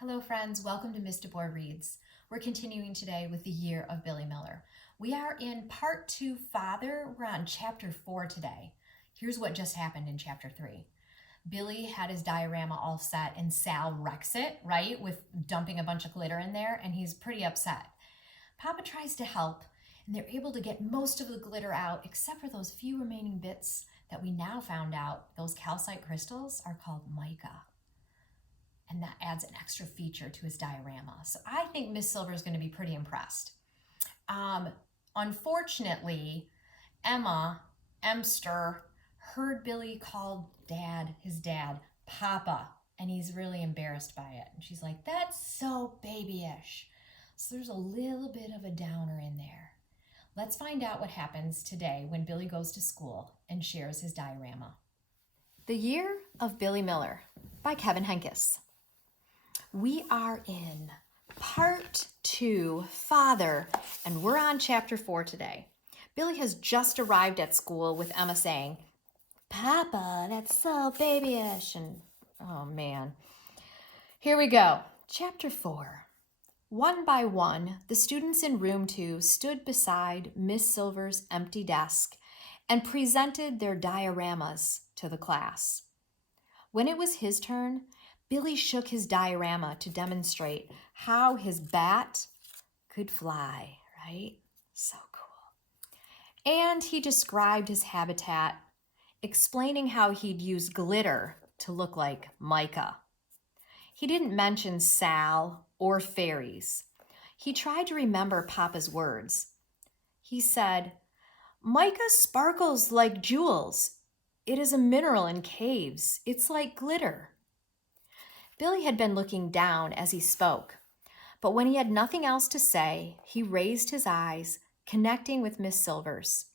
Hello friends, welcome to Miss DeBoer Reads. We're continuing today with the year of Billy Miller. We are in part 2, Father. We're on chapter 4 today. Here's what just happened in chapter 3. Billy had his diorama all set and Sal wrecks it, right, with dumping a bunch of glitter in there, and he's pretty upset. Papa tries to help, and they're able to get most of the glitter out except for those few remaining bits that we now found out those calcite crystals are called mica. And that adds an extra feature to his diorama. So I think Miss Silver is going to be pretty impressed. Unfortunately, Emma Emster heard Billy call his dad, Papa, and he's really embarrassed by it. And she's like, that's so babyish. So there's a little bit of a downer in there. Let's find out what happens today when Billy goes to school and shares his diorama. The Year of Billy Miller by Kevin Henkes. We are in part 2, Father, and we're on chapter 4 today. Billy has just arrived at school with Emma saying, Papa, that's so babyish, and oh man. Here we go. Chapter 4. One by one, the students in room 2 stood beside Miss Silver's empty desk and presented their dioramas to the class. When it was his turn, Billy shook his diorama to demonstrate how his bat could fly, right? So cool. And he described his habitat, explaining how he'd use glitter to look like mica. He didn't mention Sal or fairies. He tried to remember Papa's words. He said, mica sparkles like jewels. It is a mineral in caves. It's like glitter. Billy had been looking down as he spoke, but when he had nothing else to say, he raised his eyes, connecting with Miss Silver's.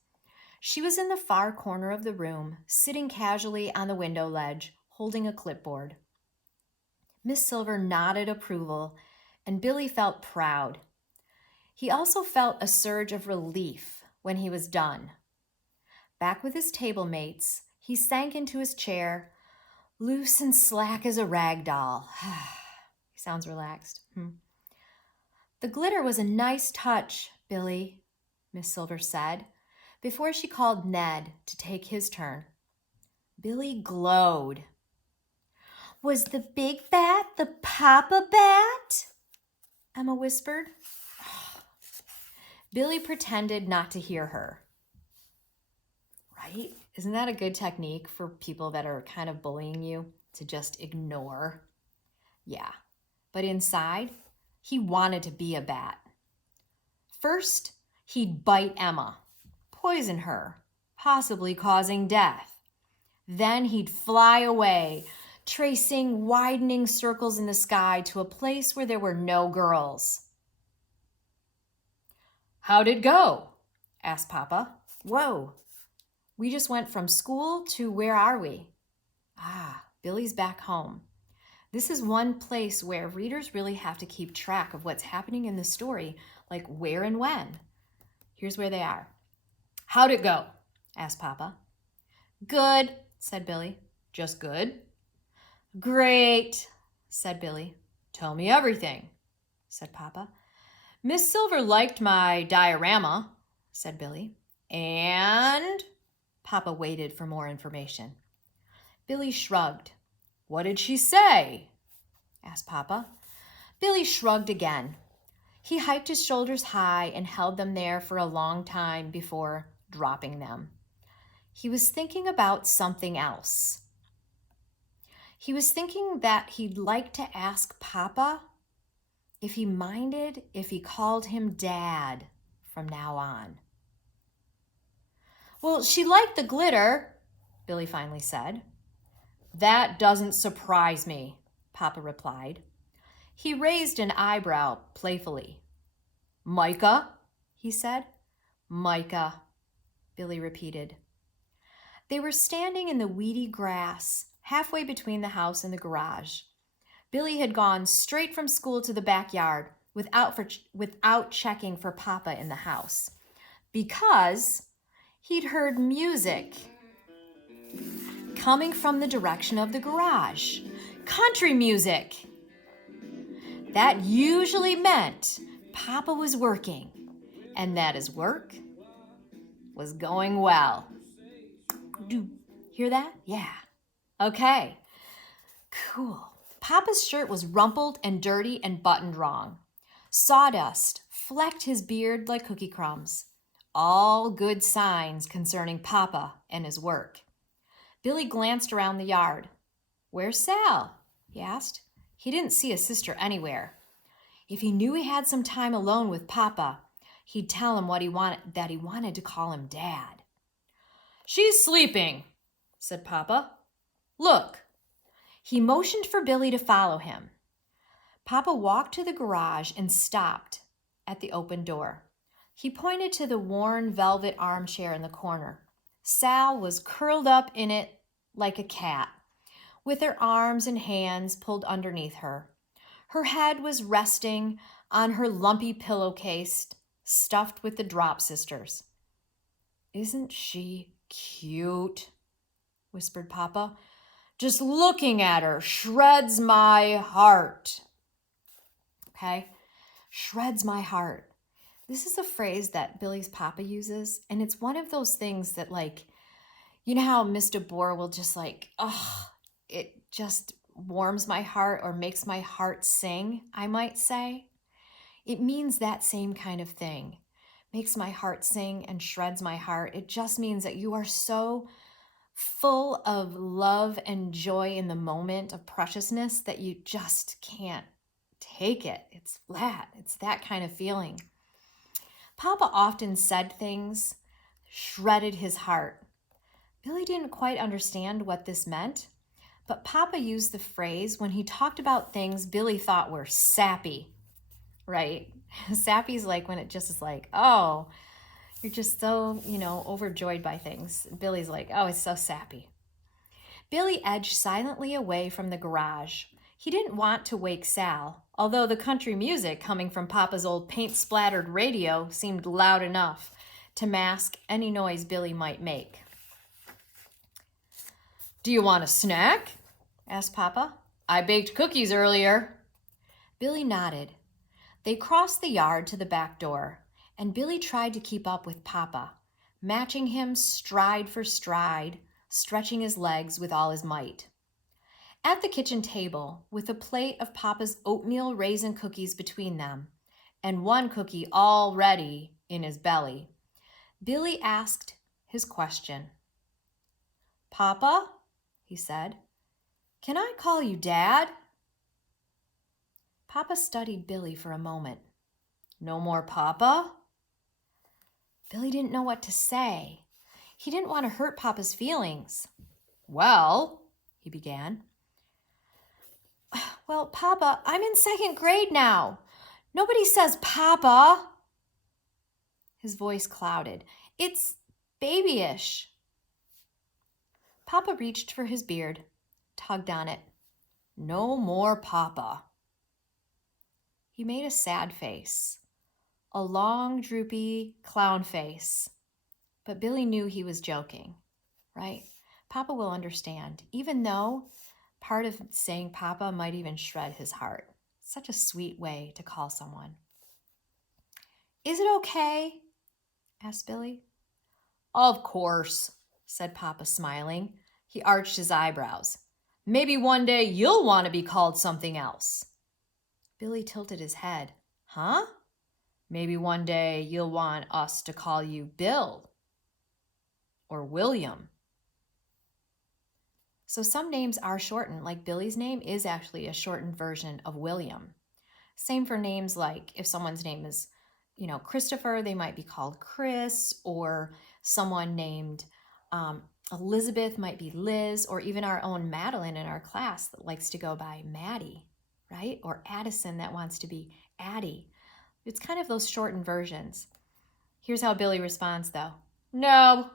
She was in the far corner of the room, sitting casually on the window ledge, holding a clipboard. Miss Silver nodded approval, and Billy felt proud. He also felt a surge of relief when he was done. Back with his table mates, he sank into his chair, loose and slack as a rag doll. He sounds relaxed. The glitter was a nice touch, Billy, Miss Silver said, before she called Ned to take his turn. Billy glowed. Was the big bat the Papa bat? Emma whispered. Billy pretended not to hear her. Right? Isn't that a good technique for people that are kind of bullying you to just ignore? Yeah. But inside, he wanted to be a bat. First, he'd bite Emma, poison her, possibly causing death. Then he'd fly away, tracing widening circles in the sky to a place where there were no girls. How'd it go? Asked Papa. Whoa. We just went from school to where are we? Billy's back home. This is one place where readers really have to keep track of what's happening in the story, like where and when. Here's where they are. How'd it go? Asked Papa. Good, said Billy. Just good? Great, said Billy. Tell me everything, said Papa. Miss Silver liked my diorama, said Billy. And Papa waited for more information. Billy shrugged. What did she say? Asked Papa. Billy shrugged again. He hiked his shoulders high and held them there for a long time before dropping them. He was thinking about something else. He was thinking that he'd like to ask Papa if he minded if he called him Dad from now on. Well, she liked the glitter, Billy finally said. That doesn't surprise me, Papa replied. He raised an eyebrow playfully. Mica, he said. Mica, Billy repeated. They were standing in the weedy grass, halfway between the house and the garage. Billy had gone straight from school to the backyard without checking for Papa in the house, because he'd heard music coming from the direction of the garage. Country music. That usually meant Papa was working and that his work was going well. Do hear that? Yeah. Okay. Cool. Papa's shirt was rumpled and dirty and buttoned wrong. Sawdust flecked his beard like cookie crumbs. All good signs concerning Papa and his work. Billy glanced around the yard. "Where's Sal?" he asked. He didn't see his sister anywhere. If he knew he had some time alone with Papa, he'd tell him that he wanted to call him Dad. "She's sleeping," said Papa. "Look." He motioned for Billy to follow him. Papa walked to the garage and stopped at the open door. He pointed to the worn velvet armchair in the corner. Sal was curled up in it like a cat, with her arms and hands pulled underneath her. Her head was resting on her lumpy pillowcase stuffed with the Drop Sisters. "Isn't she cute?" whispered Papa. "Just looking at her shreds my heart." Okay? Shreds my heart. This is a phrase that Billy's Papa uses, and it's one of those things that, like, you know how Miss DeBoer will just it just warms my heart or makes my heart sing, I might say. It means that same kind of thing. Makes my heart sing and shreds my heart. It just means that you are so full of love and joy in the moment of preciousness that you just can't take it. It's that kind of feeling. Papa often said things, shredded his heart. Billy didn't quite understand what this meant, but Papa used the phrase when he talked about things Billy thought were sappy, right? Sappy's like when it just is like, oh, you're just so, overjoyed by things. Billy's like, oh, it's so sappy. Billy edged silently away from the garage. He didn't want to wake Sal, although the country music coming from Papa's old paint-splattered radio seemed loud enough to mask any noise Billy might make. "Do you want a snack?" asked Papa. "I baked cookies earlier." Billy nodded. They crossed the yard to the back door, and Billy tried to keep up with Papa, matching him stride for stride, stretching his legs with all his might. At the kitchen table, with a plate of Papa's oatmeal raisin cookies between them, and one cookie already in his belly, Billy asked his question. "Papa," he said, "can I call you Dad?" Papa studied Billy for a moment. "No more Papa?" Billy didn't know what to say. He didn't want to hurt Papa's feelings. "Well," he began. "Well, Papa, I'm in second grade now. Nobody says Papa." His voice clouded. "It's babyish." Papa reached for his beard, tugged on it. "No more Papa." He made a sad face, a long, droopy clown face. But Billy knew he was joking, right? Papa will understand, even though part of saying Papa might even shred his heart. Such a sweet way to call someone. "Is it okay?" asked Billy. "Of course," said Papa, smiling. He arched his eyebrows. "Maybe one day you'll want to be called something else." Billy tilted his head. "Huh? Maybe one day you'll want us to call you Bill or William." So some names are shortened, like Billy's name is actually a shortened version of William. Same for names like if someone's name is, Christopher, they might be called Chris, or someone named Elizabeth might be Liz, or even our own Madeline in our class that likes to go by Maddie, right? Or Addison that wants to be Addie. It's kind of those shortened versions. Here's how Billy responds, though. "No,"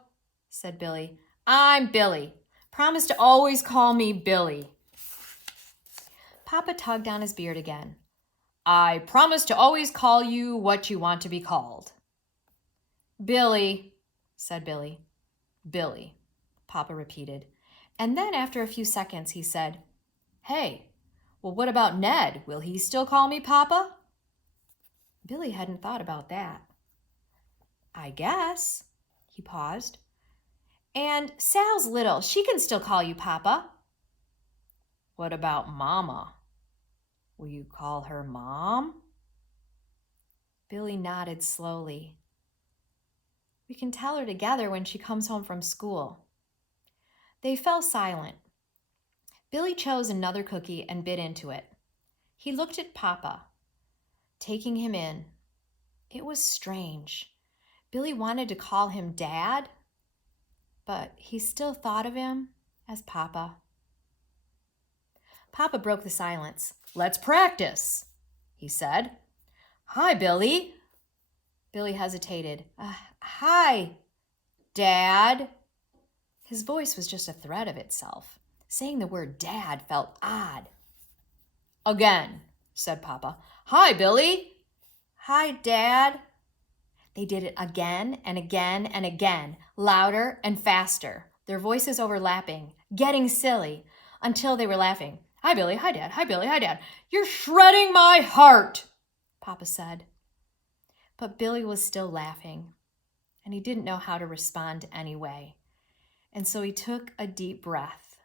said Billy. "I'm Billy. Promise to always call me Billy." Papa tugged on his beard again. "I promise to always call you what you want to be called." "Billy," said Billy. "Billy," Papa repeated. And then after a few seconds, he said, "Hey, Well, what about Ned? Will he still call me Papa? Billy hadn't thought about that. I guess. He paused. And Sal's little. She can still call you Papa. What about Mama? Will you call her Mom? Billy nodded slowly. We can tell her together when she comes home from school. They fell silent. Billy chose another cookie and bit into it. He looked at Papa, taking him in. It was strange. Billy wanted to call him Dad, but he still thought of him as Papa. Papa broke the silence. Let's practice, he said. Hi, Billy. Billy hesitated. Hi, Dad. His voice was just a thread of itself. Saying the word Dad felt odd. Again, said Papa. Hi, Billy. Hi, Dad. They did it again and again and again, louder and faster, their voices overlapping, getting silly, until they were laughing. Hi, Billy. Hi, Dad. Hi, Billy. Hi, Dad. You're shredding my heart, Papa said. But Billy was still laughing, and he didn't know how to respond anyway. And so he took a deep breath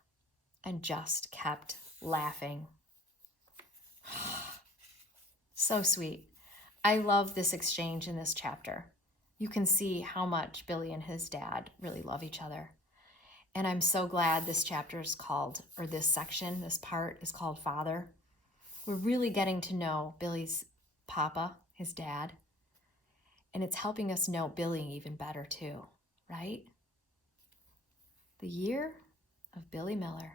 and just kept laughing. So sweet. I love this exchange in this chapter. You can see how much Billy and his dad really love each other. And I'm so glad this chapter is called, or this section, this part is called Father. We're really getting to know Billy's Papa, his dad. And it's helping us know Billy even better too, right? The Year of Billy Miller.